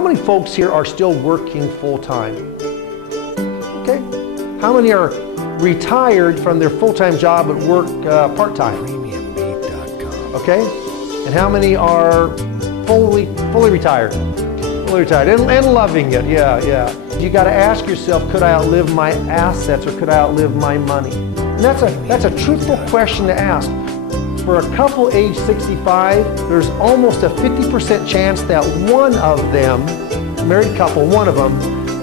How many folks here are still working full-time? Okay. How many are retired from their full-time job but work part-time? Okay. And how many are fully retired? Fully retired and loving it. Yeah. You got to ask yourself, could I outlive my assets or could I outlive my money? And that's a truthful question to ask. For a couple age 65, there's almost a 50% chance that one of them, married couple, one of them,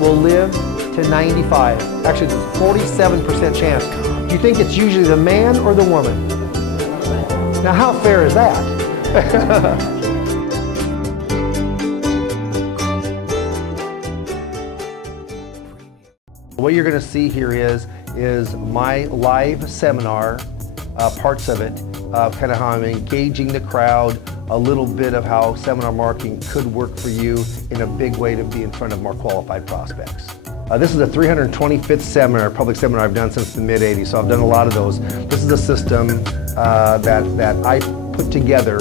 will live to 95. Actually, 47% chance. Do you think it's usually the man or the woman? Now, how fair is that? What you're going to see here is my live seminar, parts of it, kind of how I'm engaging the crowd, a little bit of how seminar marketing could work for you in a big way to be in front of more qualified prospects. This is the 325th seminar, public seminar I've done since the mid-'80s, so I've done a lot of those. This is a system that I put together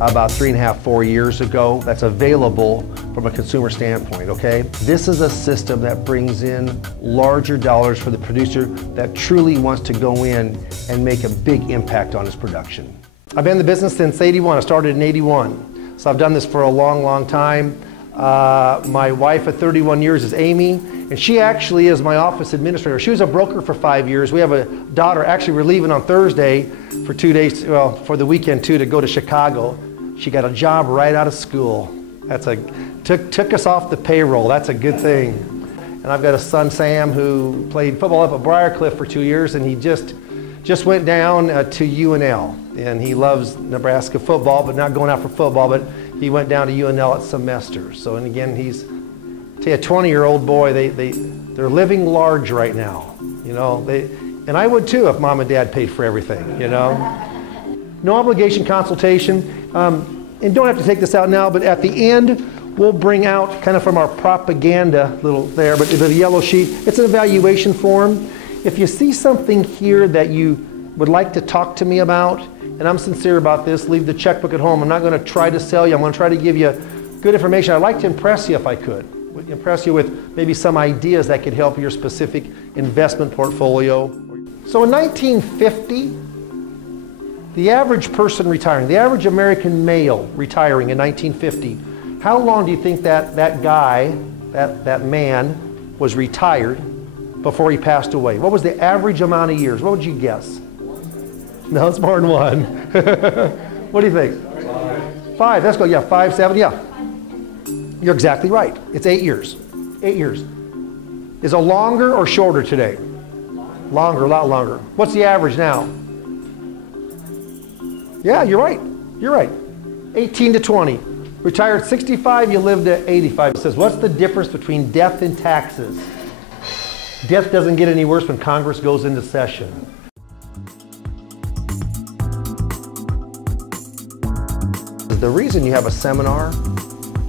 about 3.5, 4 years ago that's available from a consumer standpoint, okay? This is a system that brings in larger dollars for the producer that truly wants to go in and make a big impact on his production. I've been in the business since '81. I started in '81. So I've done this for a long, long time. My wife of 31 years is Amy, and she actually is my office administrator. She was a broker for 5 years. We have a daughter. Actually, we're leaving on Thursday for 2 days, well, for the weekend too, to go to Chicago. She got a job right out of school. Took us off the payroll. That's a good thing. And I've got a son, Sam, who played football up at Briarcliff for 2 years, and he just went down to UNL. And he loves Nebraska football, but not going out for football, but he went down to UNL at semester. So, and again, he's a 20-year-old boy. They're living large right now, you know. And I would too if mom and dad paid for everything, you know. No obligation consultation. And don't have to take this out now, but at the end, we'll bring out kind of from our propaganda little there, but the yellow sheet, it's an evaluation form. If you see something here that you would like to talk to me about, and I'm sincere about this, leave the checkbook at home. I'm not going to try to sell you. I'm going to try to give you good information. I'd like to impress you if I could. Impress you with maybe some ideas that could help your specific investment portfolio. So in 1950, the average person retiring, the average American male retiring in 1950, how long do you think that guy, that man, was retired before he passed away? What was the average amount of years? What would you guess? No, it's more than one. What do you think? Five. Let's go. Yeah, 5, 7. Yeah. You're exactly right. It's 8 years. 8 years. Is it longer or shorter today? Longer, a lot longer. What's the average now? Yeah, you're right. You're right. 18 to 20. Retired at 65, you lived at 85. It says, what's the difference between death and taxes? Death doesn't get any worse when Congress goes into session. The reason you have a seminar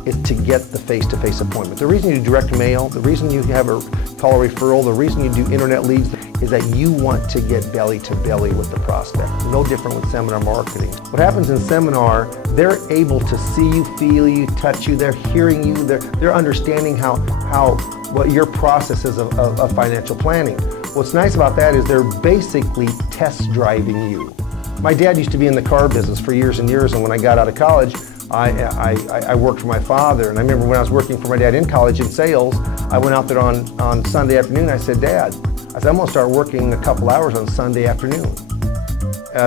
is to get the face-to-face appointment. The reason you do direct mail, the reason you have a call a referral, the reason you do internet leads is that you want to get belly to belly with the prospect. No different with seminar marketing. What happens in seminar, they're able to see you, feel you, touch you, they're hearing you, they're understanding what your process is of financial planning. What's nice about that is they're basically test driving you. My dad used to be in the car business for years and years, and when I got out of college, I worked for my father. And I remember when I was working for my dad in college in sales, I went out there on Sunday afternoon. I said, Dad, I'm going to start working a couple hours on Sunday afternoon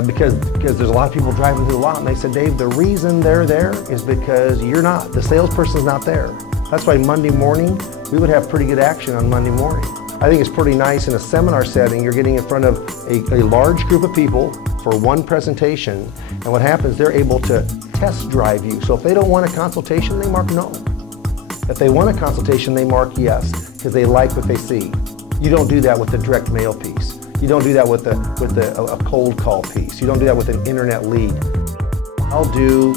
because there's a lot of people driving through the lot. And they said, Dave, the reason they're there is because you're not. The salesperson's not there. That's why Monday morning, we would have pretty good action on Monday morning. I think it's pretty nice in a seminar setting. You're getting in front of a large group of people for one presentation. And what happens, they're able to test drive you. So if they don't want a consultation, they mark no. If they want a consultation, they mark yes, because they like what they see. You don't do that with the direct mail piece. You don't do that with a cold call piece. You don't do that with an internet lead. I'll do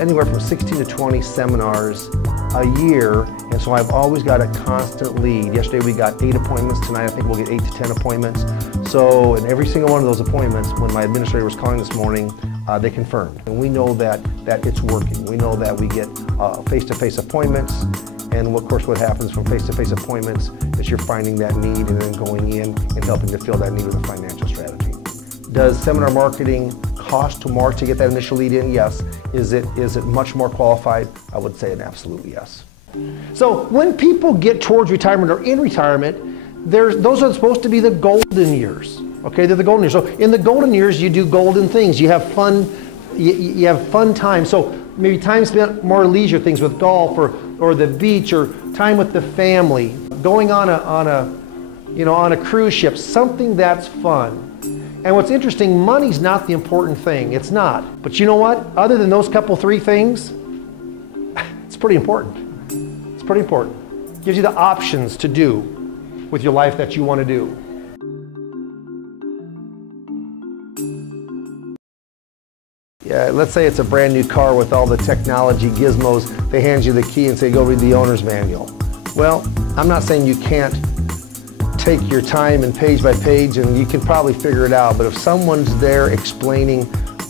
anywhere from 16 to 20 seminars a year, and so I've always got a constant lead. Yesterday we got 8 appointments. Tonight I think we'll get 8 to 10 appointments. So in every single one of those appointments, when my administrator was calling this morning, they confirmed. And we know that it's working. We know that we get face-to-face appointments. And of course, what happens from face-to-face appointments is you're finding that need and then going in and helping to fill that need with a financial strategy. Does seminar marketing cost more to get that initial lead in? Yes. Is it much more qualified? I would say an absolute yes. So when people get towards retirement or in retirement, those are supposed to be the golden years. Okay, they're the golden years. So in the golden years, you do golden things. You have fun. You have fun time. So maybe time spent more leisure things with golf or the beach or time with the family, going on a cruise ship, something that's fun. And what's interesting, money's not the important thing. It's not. But you know what? Other than those three things, it's pretty important. It's pretty important. It gives you the options to do with your life that you want to do. Yeah, let's say it's a brand new car with all the technology gizmos. They hand you the key and say, go read the owner's manual. Well, I'm not saying you can't take your time and page by page and you can probably figure it out, but if someone's there explaining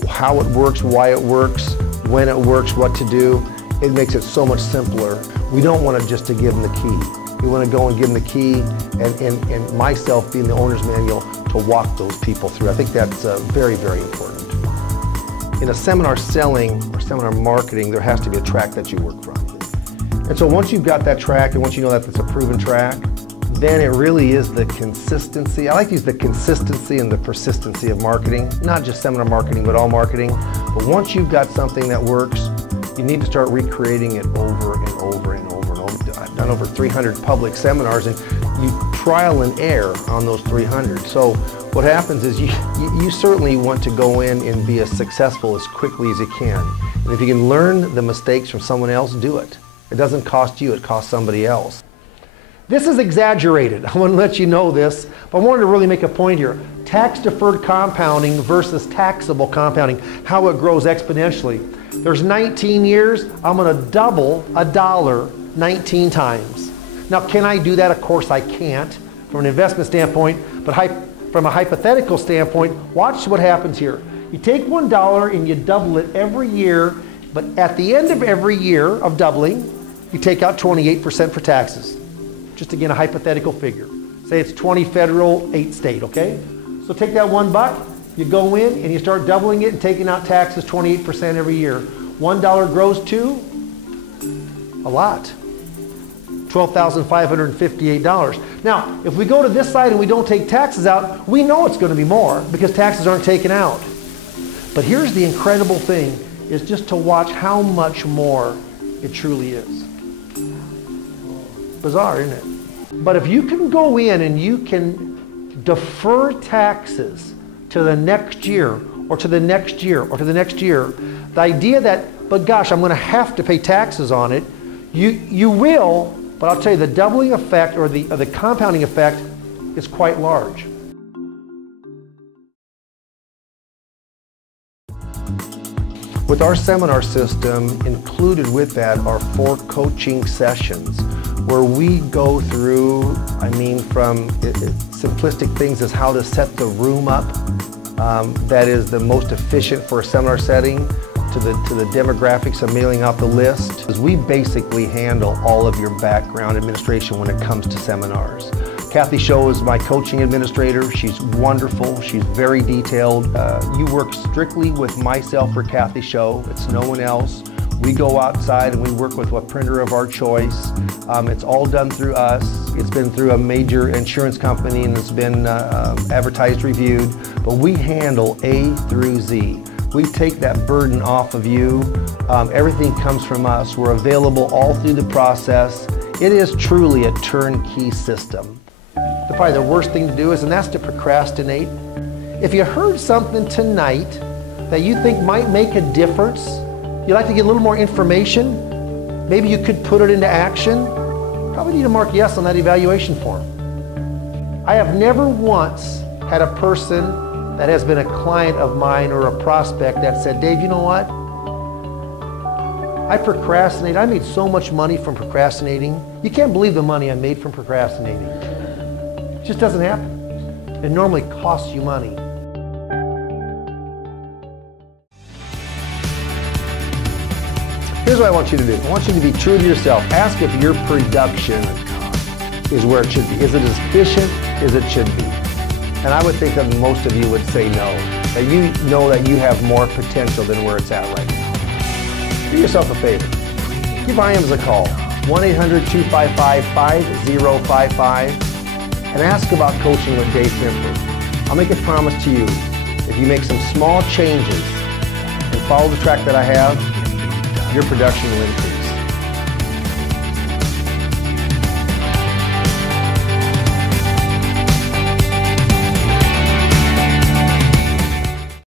how it works, why it works, when it works, what to do, it makes it so much simpler. We don't want to just to give them the key. We want to go and give them the key and myself being the owner's manual to walk those people through. I think that's very, very important. In a seminar selling or seminar marketing, there has to be a track that you work from. And so once you've got that track and once you know that it's a proven track, then it really is the consistency. I like to use the consistency and the persistency of marketing, not just seminar marketing, but all marketing. But once you've got something that works, you need to start recreating it over and over and over and over. I've done over 300 public seminars and you trial and error on those 300. So what happens is you certainly want to go in and be as successful as quickly as you can. And if you can learn the mistakes from someone else, do it. It doesn't cost you, it costs somebody else. This is exaggerated. I want to let you know this, but I wanted to really make a point here. Tax-deferred compounding versus taxable compounding, how it grows exponentially. There's 19 years, I'm going to double $1 19 times. Now, can I do that? Of course I can't from an investment standpoint, but from a hypothetical standpoint, watch what happens here. You take $1 and you double it every year, but at the end of every year of doubling, you take out 28% for taxes. Just again, a hypothetical figure. Say it's 20 federal, 8 state, okay? So take that $1, you go in and you start doubling it and taking out taxes 28% every year. $1 grows to a lot. $12,558. Now, if we go to this side and we don't take taxes out, we know it's going to be more because taxes aren't taken out. But here's the incredible thing, is just to watch how much more it truly is. Bizarre, isn't it? But if you can go in and you can defer taxes to the next year, or to the next year, or to the next year, the idea that, but gosh, I'm going to have to pay taxes on it, you will, but I'll tell you the doubling effect or the compounding effect is quite large. With our seminar system, included with that are 4 coaching sessions where we go through, from simplistic things as how to set the room up that is the most efficient for a seminar setting, to the demographics of mailing out the list. We basically handle all of your background administration when it comes to seminars. Kathy Show is my coaching administrator. She's wonderful. She's very detailed. You work strictly with myself or Kathy Show. It's no one else. We go outside and we work with a printer of our choice. It's all done through us. It's been through a major insurance company and it's been advertised, reviewed. But we handle A through Z. We take that burden off of you. Everything comes from us. We're available all through the process. It is truly a turnkey system. Probably the worst thing to do is, and that's to procrastinate. If you heard something tonight that you think might make a difference, you'd like to get a little more information, maybe you could put it into action, probably need to mark yes on that evaluation form. I have never once had a person that has been a client of mine or a prospect that said, Dave, you know what? I procrastinate. I made so much money from procrastinating. You can't believe the money I made from procrastinating. It just doesn't happen. It normally costs you money. Here's what I want you to do. I want you to be true to yourself. Ask if your production is where it should be. Is it as efficient as it should be? And I would think that most of you would say no. That you know that you have more potential than where it's at right now. Do yourself a favor. Give IAMS a call. 1-800-255-5055 and ask about coaching with Dave Pimper. I'll make a promise to you. If you make some small changes and follow the track that I have, your production will increase.